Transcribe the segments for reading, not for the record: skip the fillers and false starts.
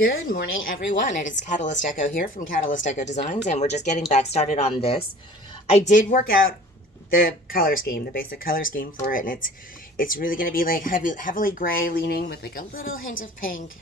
Good morning, everyone. It is Catalyst Echo here from Catalyst Echo Designs, and we're just getting back started on this. I did work out the color scheme, the basic color scheme for it, and it's really going to be like heavily gray, leaning with like a little hint of pink.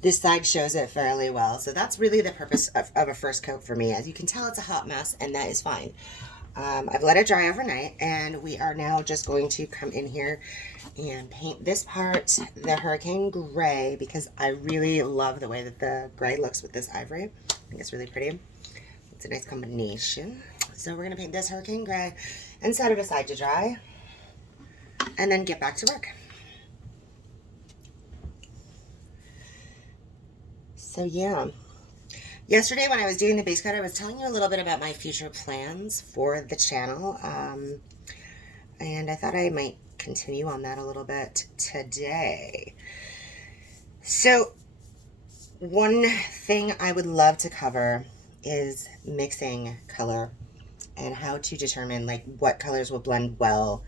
This side shows it fairly well, so that's really the purpose of a first coat for me. As you can tell, it's a hot mess, and that is fine. I've let it dry overnight, and we are now just going to come in here and paint this part the Hurricane Gray, because I really love the way that the gray looks with this ivory. I think it's really pretty. It's a nice combination. So we're going to paint this Hurricane Gray and set it aside to dry, and then get back to work. So yeah. Yesterday when I was doing the base coat, I was telling you a little bit about my future plans for the channel, and I thought I might continue on that a little bit today. So one thing I would love to cover is mixing color and how to determine like what colors will blend well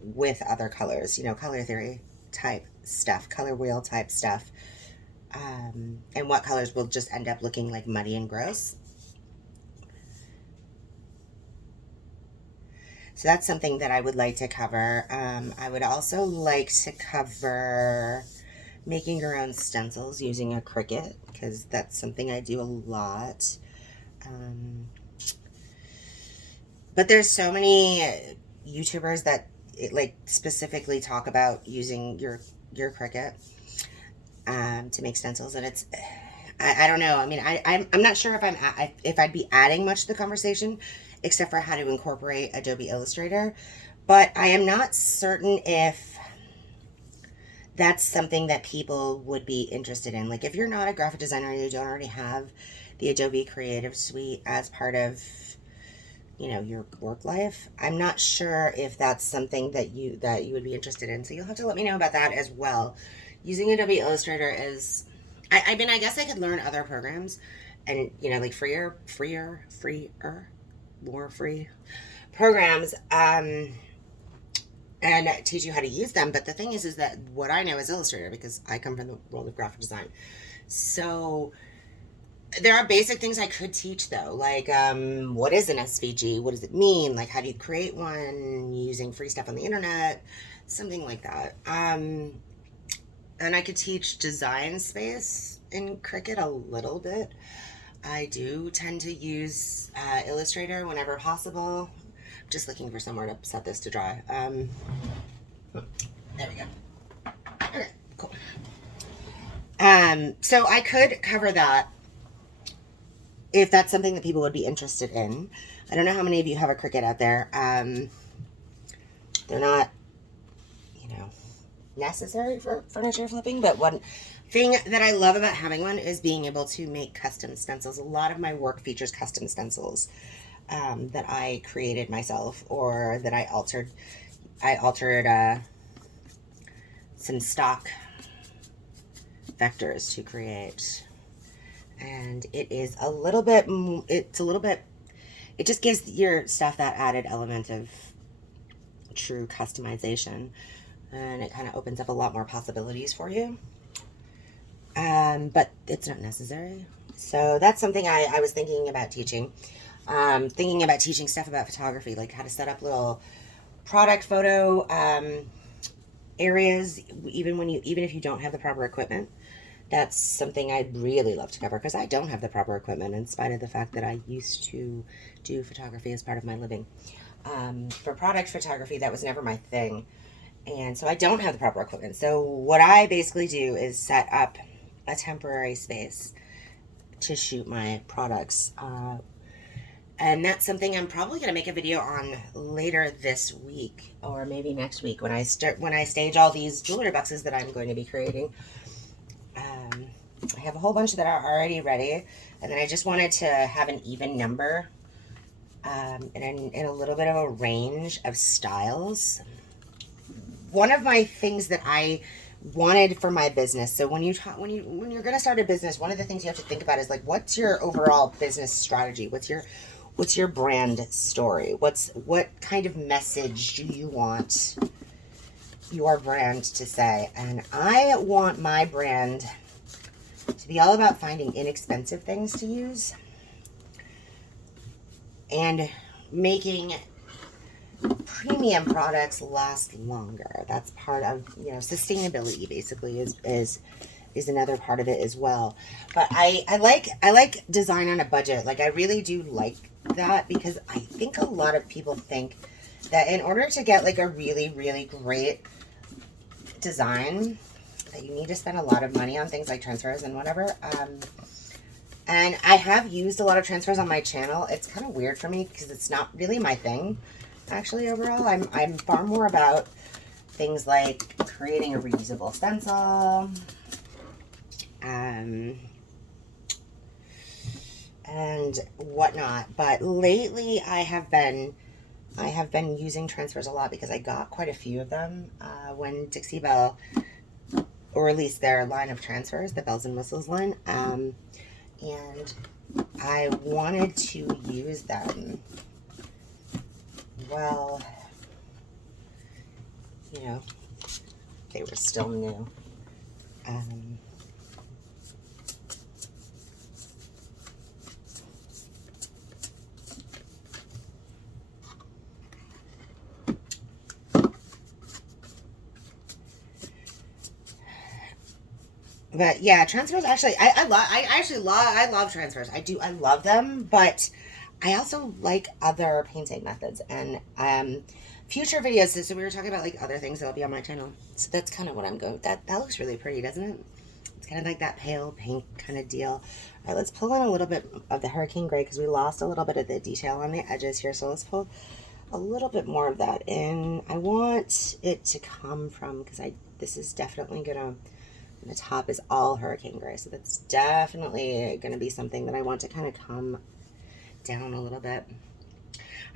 with other colors, you know, color theory type stuff, color wheel type stuff. And what colors will just end up looking like muddy and gross. So that's something that I would like to cover. I would also like to cover making your own stencils using a Cricut, because that's something I do a lot. But there's so many YouTubers that like specifically talk about using your Cricut to make stencils, and it's I don't know. I mean, I'm not sure if I'd be adding much to the conversation, except for how to incorporate Adobe Illustrator, but I am not certain if that's something that people would be interested in. Like, if you're not a graphic designer and you don't already have the Adobe Creative Suite as part of, you know, your work life, I'm not sure if that's something that you would be interested in. So you'll have to let me know about that as well. Using Adobe Illustrator is, I mean, I guess I could learn other programs and, you know, like more free programs, and teach you how to use them. But the thing is that what I know is Illustrator, because I come from the world of graphic design. So there are basic things I could teach though, like what is an SVG? What does it mean? Like, how do you create one using free stuff on the internet? Something like that. And I could teach design space in Cricut a little bit. I do tend to use Illustrator whenever possible. I'm just looking for somewhere to set this to dry. There we go. Okay, cool. So I could cover that if that's something that people would be interested in. I don't know how many of you have a Cricut out there. They're not, you know, necessary for furniture flipping, but one thing that I love about having one is being able to make custom stencils. A lot of my work features custom stencils that I created myself, or that I altered some stock vectors to create. And it just gives your stuff that added element of true customization, and it kind of opens up a lot more possibilities for you. But it's not necessary. So that's something I was thinking about teaching. Thinking about teaching stuff about photography, like how to set up little product photo areas, even if you don't have the proper equipment. That's something I'd really love to cover, because I don't have the proper equipment, in spite of the fact that I used to do photography as part of my living. For product photography, that was never my thing. And so I don't have the proper equipment. So what I basically do is set up a temporary space to shoot my products. And that's something I'm probably going to make a video on later this week, or maybe next week, when I stage all these jewelry boxes that I'm going to be creating. I have a whole bunch that are already ready, and then I just wanted to have an even number, and a little bit of a range of styles. One of my things that I wanted for my business, so when you're going to start a business, one of the things you have to think about is like, what's your overall business strategy? What's your brand story? What kind of message do you want your brand to say. And I want my brand to be all about finding inexpensive things to use and making premium products last longer. That's part of, you know, sustainability basically is another part of it as well. But I like design on a budget. Like I really do like that, because I think a lot of people think that in order to get like a really, really great design, that you need to spend a lot of money on things like transfers and whatever. And I have used a lot of transfers on my channel. It's kind of weird for me because it's not really my thing, actually, overall. I'm far more about things like creating a reusable stencil, and whatnot. But lately I have been using transfers a lot because I got quite a few of them when Dixie Belle released their line of transfers, the Bells and Whistles line. And I wanted to use them, well, you know, they were still new. But yeah, transfers actually, I love transfers. I love them, but I also like other painting methods and future videos. So we were talking about like other things that'll be on my channel. So that's kind of what I'm going. That looks really pretty, doesn't it? It's kind of like that pale pink kind of deal. All right, let's pull in a little bit of the Hurricane Gray because we lost a little bit of the detail on the edges here. So let's pull a little bit more of that in. I want it to come from, because this is definitely gonna. The top is all Hurricane Gray, so that's definitely going to be something that I want to kind of come down a little bit.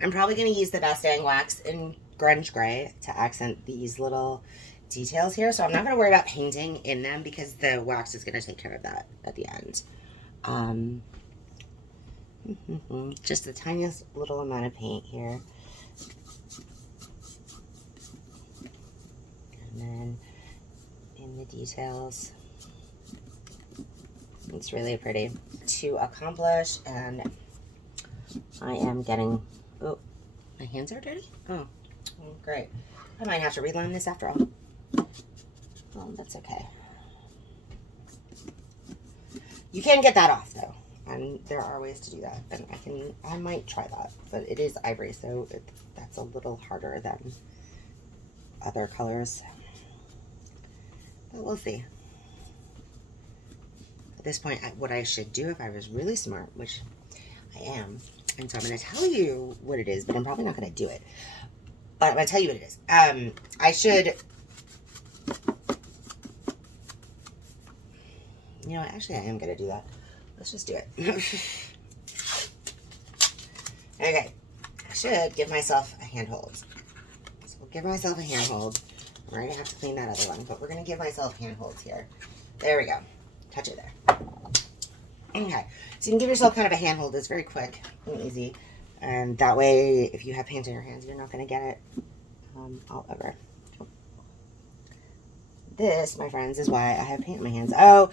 I'm probably going to use the Best Dang Wax in Grunge Gray to accent these little details here, so I'm not going to worry about painting in them because the wax is going to take care of that at the end. Just the tiniest little amount of paint here. And then in the details, it's really pretty to accomplish. And I am getting, oh, my hands are dirty. Oh, great. I might have to reline this after all. Well, that's okay. You can get that off though, and there are ways to do that, and I might try that, but it is ivory, so that's a little harder than other colors. But we'll see. At this point, what I should do if I was really smart, which I am, and so I'm going to tell you what it is, but I'm probably not going to do it. But I'm going to tell you what it is. I should, you know, actually I am going to do that. Let's just do it. Okay. I should give myself a handhold. So we'll give myself a handhold. We're going to have to clean that other one, but we're going to give myself handholds here. There we go. Touch it there. Okay. So you can give yourself kind of a handhold. It's very quick and easy. And that way, if you have paint in your hands, you're not going to get it all over. This, my friends, is why I have paint in my hands. Oh,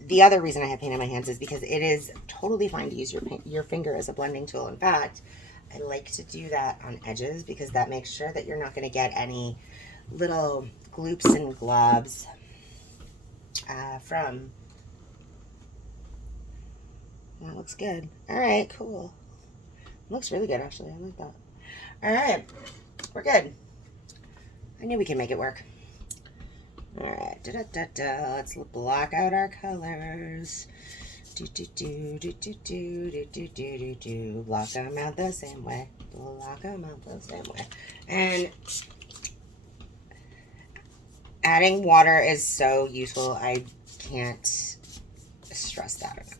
the other reason I have paint in my hands is because it is totally fine to use your finger as a blending tool. In fact, I like to do that on edges because that makes sure that you're not going to get any little gloops and globs from. That looks good. All right, cool. Looks really good, actually. I like that. All right, we're good. I knew we could make it work. All right, let's block out our colors. Block them out the same way. Block them out the same way. And adding water is so useful. I can't stress that enough.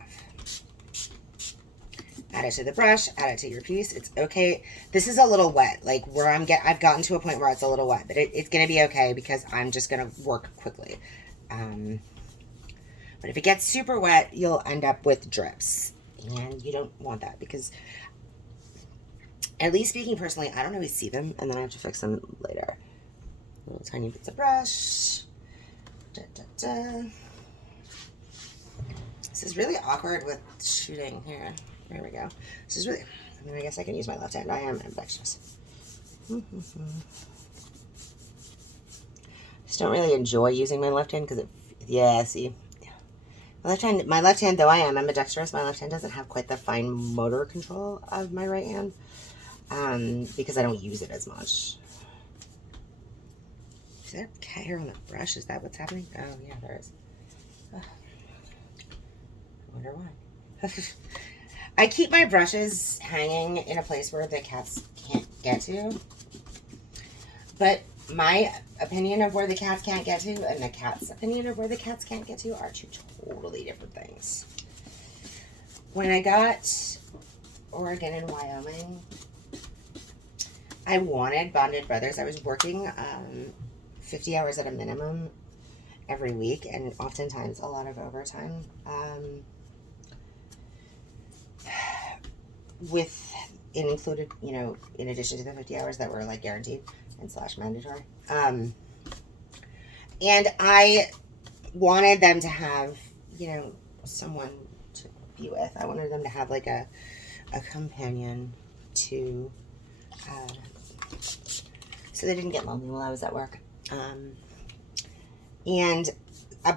Add it to the brush, add it to your piece. It's okay. This is a little wet, like where I've gotten to a point where it's a little wet, but it's going to be okay because I'm just going to work quickly. But if it gets super wet, you'll end up with drips, and you don't want that because, at least speaking personally, I don't always see them, and then I have to fix them later. Little tiny bits of brush. Da, da, da. This is really awkward with shooting here. There we go. This is really, I mean, I guess I can use my left hand. I am ambidextrous. Just don't really enjoy using my left hand because it, yeah, see. My left hand, though I am ambidextrous, my left hand doesn't have quite the fine motor control of my right hand because I don't use it as much. Is there cat hair on the brush? Is that what's happening? Oh, yeah, there is. I wonder why. I keep my brushes hanging in a place where the cats can't get to. But my opinion of where the cats can't get to and the cat's opinion of where the cats can't get to are two totally different things. When I got Oregon and Wyoming, I wanted bonded brothers. I was working 50 hours at a minimum every week and oftentimes a lot of overtime. It included, you know, in addition to the 50 hours that were like guaranteed and / mandatory. And I wanted them to have, you know, someone to be with. I wanted them to have like a companion to, so they didn't get lonely while I was at work. But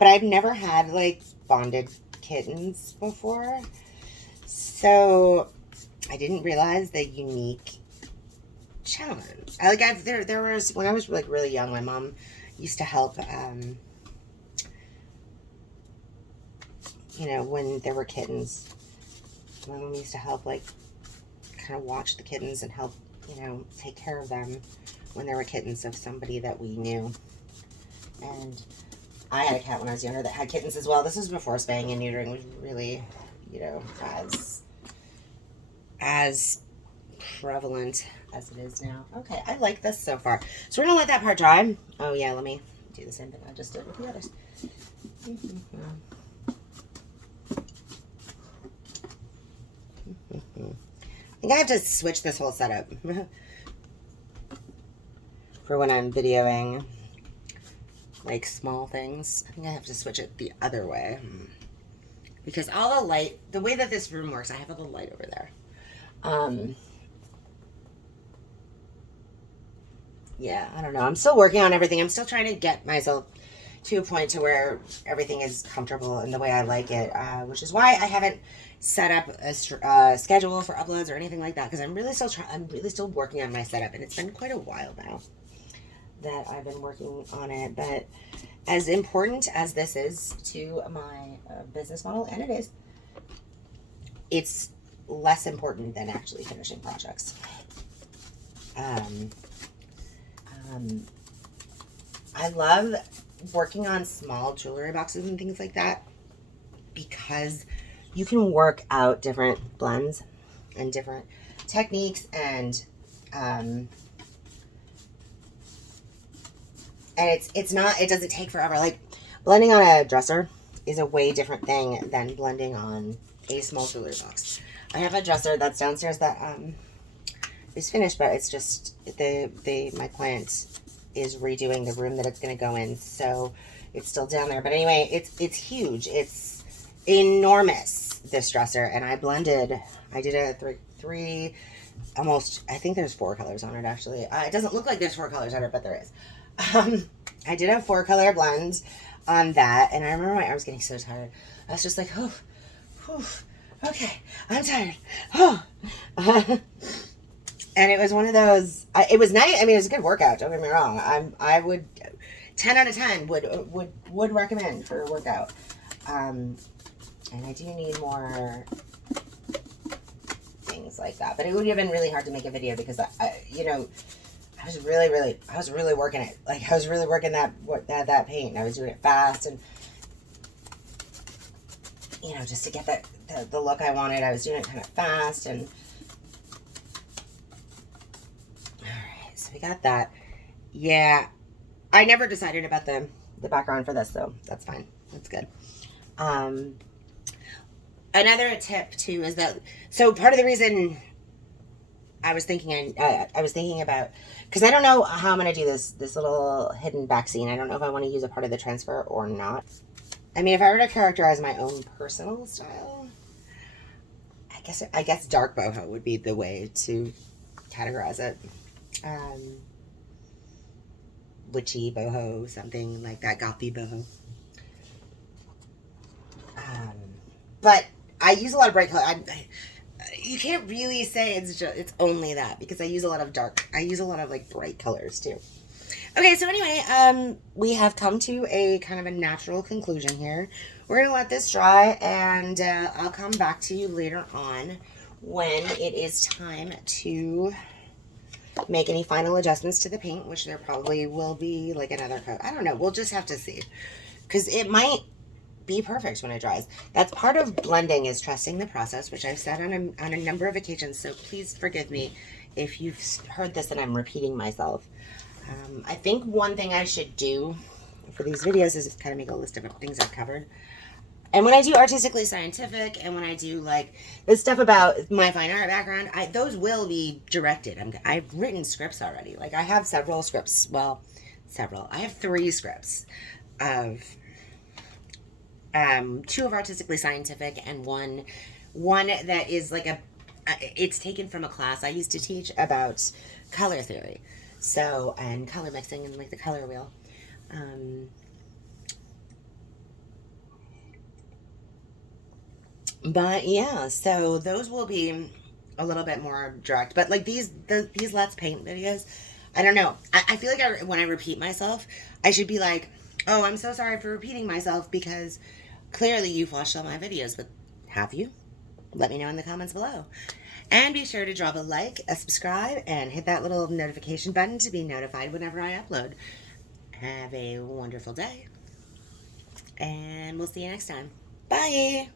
I've never had like bonded kittens before. So I didn't realize the unique challenge. There was, when I was like really young, my mom used to help, you know, when there were kittens, my mom used to help like kind of watch the kittens and help, you know, take care of them when there were kittens of somebody that we knew. And I had a cat when I was younger that had kittens as well. This was before spaying and neutering was really, you know, as prevalent as it is now. Okay, I like this so far. So we're gonna let that part dry. Oh yeah, let me do the same thing I just did with the others. I think I have to switch this whole setup for when I'm videoing like small things. I think I have to switch it the other way because all the light, the way that this room works, I have a little light over there. Yeah, I don't know. I'm still working on everything. I'm still trying to get myself to a point to where everything is comfortable in the way I like it, which is why I haven't set up a schedule for uploads or anything like that, because I'm really still working on my setup, and it's been quite a while now that I've been working on it. But as important as this is to my business model, and it is, it's less important than actually finishing projects. I love working on small jewelry boxes and things like that because you can work out different blends and different techniques, and it doesn't take forever. Like blending on a dresser is a way different thing than blending on a small jewelry box. I have a dresser that's downstairs that is finished, but it's just my client is redoing the room that it's going to go in, so it's still down there. But anyway, it's huge. It's enormous, this dresser, and I did a three almost, I think there's 4 colors on it actually. It doesn't look like there's 4 colors on it, but there is. I did a 4-color blend on that, and I remember my arms getting so tired. I was just like, oh, okay, I'm tired. Oh. And it was one of those, it was nice. I mean, it was a good workout, don't get me wrong. I would, 10 out of 10 would recommend for a workout. And I do need more things like that. But it would have been really hard to make a video because I was really working it. Like I was really working that paint. I was doing it fast, and you know, just to get the look I wanted, I was doing it kind of fast. And all right, so we got that. Yeah, I never decided about the background for this, so that's fine. That's good. Another tip too is that, so part of the reason I was thinking, I was thinking about, because I don't know how I'm going to do this little hidden back scene. I don't know if I want to use a part of the transfer or not. I mean, if I were to characterize my own personal style, I guess dark boho would be the way to categorize it. Um, Witchy boho, something like that, gothy boho. Um, but I use a lot of bright color. You can't really say it's only that, because I use a lot of dark. I use a lot of like bright colors too. Okay, so anyway, we have come to a kind of a natural conclusion here. We're gonna let this dry, and I'll come back to you later on when it is time to make any final adjustments to the paint, which there probably will be like another coat. I don't know. We'll just have to see, because it might be perfect when it dries. That's part of blending, is trusting the process, which I've said on a number of occasions. So please forgive me if you've heard this and I'm repeating myself. I think one thing I should do for these videos is kind of make a list of things I've covered. And when I do artistically scientific, and when I do like this stuff about my fine art background, those will be directed. I've written scripts already. Like I have several scripts. Well, several. I have 3 scripts of 2 of artistically scientific, and one that is like it's taken from a class I used to teach about color theory. So, and color mixing and like the color wheel. But yeah, so those will be a little bit more direct. But like these Let's Paint videos, I don't know. I feel like when I repeat myself, I should be like, oh, I'm so sorry for repeating myself, because clearly you've watched all my videos, but have you? Let me know in the comments below. And be sure to drop a like, a subscribe, and hit that little notification button to be notified whenever I upload. Have a wonderful day, and we'll see you next time. Bye!